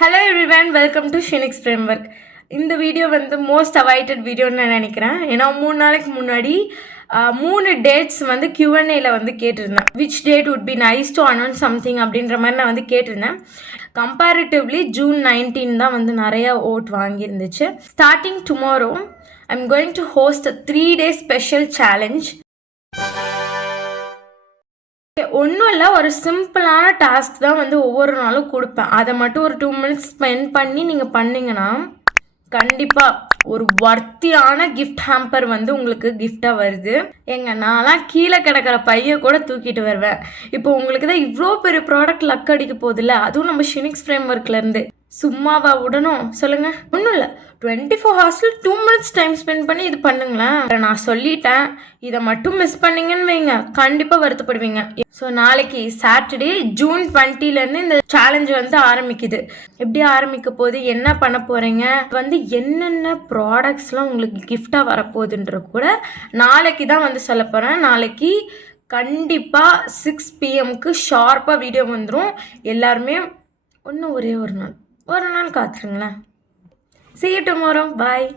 Hello everyone, welcome to ஷினிக்ஸ் framework. இந்த video வந்து மோஸ்ட் அவைட்டட் வீடியோன்னு நான் நினைக்கிறேன். ஏன்னா 3 நாளைக்கு முன்னாடி 3 டேட்ஸ் வந்து Q&Aல வந்து கேட்டிருந்தேன். Which date would be nice to announce something அப்படின்ற மாதிரி நான் வந்து கேட்டிருந்தேன். கம்பேரிட்டிவ்லி June 19 தான் வந்து நிறைய ஓட் வாங்கியிருந்துச்சு. Starting tomorrow I am going to host 3 days special challenge. ஒன்றும் இல்லை, ஒரு சிம்பிளான டாஸ்க் தான் வந்து ஒவ்வொரு நாளும் கொடுப்பேன். அதை மட்டும் ஒரு 2 minutes ஸ்பெண்ட் பண்ணி நீங்கள் பண்ணிங்கன்னா கண்டிப்பாக ஒரு வர்த்தியான கிஃப்ட் ஹேம்பர் வந்து உங்களுக்கு கிஃப்டாக வருது. நான்லாம் கீழே கிடக்கிற பையை கூட தூக்கிட்டு வருவேன். இப்போ உங்களுக்கு தான் இவ்வளோ பெரிய ப்ராடக்ட் லக் அடிக்க போதில்ல, அதுவும் நம்ம ஷினிக்ஸ் ஃப்ரேம்வொர்க்லேருந்து. சும்மாவா விடணும் சொல்லுங்கள்? ஒன்றும் இல்லை, 24 hours 2 minutes டைம் ஸ்பெண்ட் பண்ணி இது பண்ணுங்களேன். நான் சொல்லிட்டேன், இதை மட்டும் மிஸ் பண்ணீங்கன்னு வைங்க, கண்டிப்பாக வருத்தப்படுவீங்க. ஸோ நாளைக்கு சாட்டர்டே June 20 இந்த சேலஞ்ச் வந்து ஆரம்பிக்குது. எப்படி ஆரம்பிக்க போகுது, என்ன பண்ண போகிறீங்க, வந்து என்னென்ன ப்ராடக்ட்ஸ்லாம் உங்களுக்கு கிஃப்டாக வரப்போகுதுன்ற கூட நாளைக்கு தான் வந்து சொல்ல போகிறேன். நாளைக்கு கண்டிப்பாக 6 PM ஷார்ப்பாக வீடியோ வந்துடும். எல்லாருமே ஒன்று ஒரே ஒரு நாள் காத்துருங்களேன். See you tomorrow. Bye.